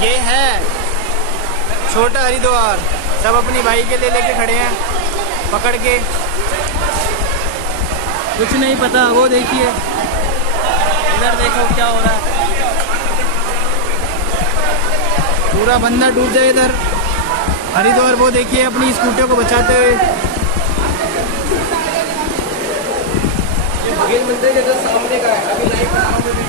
ये है छोटा हरिद्वार। सब अपनी बाइक के लिए लेके खड़े हैं पकड़ के। कुछ नहीं पता। वो देखिए इधर देखो क्या हो रहा है। पूरा बंदा डूब जाए इधर हरिद्वार। वो देखिए अपनी स्कूटियों को बचाते हुए। ये मंदिर के जस्ट सामने का है। अभी लाइव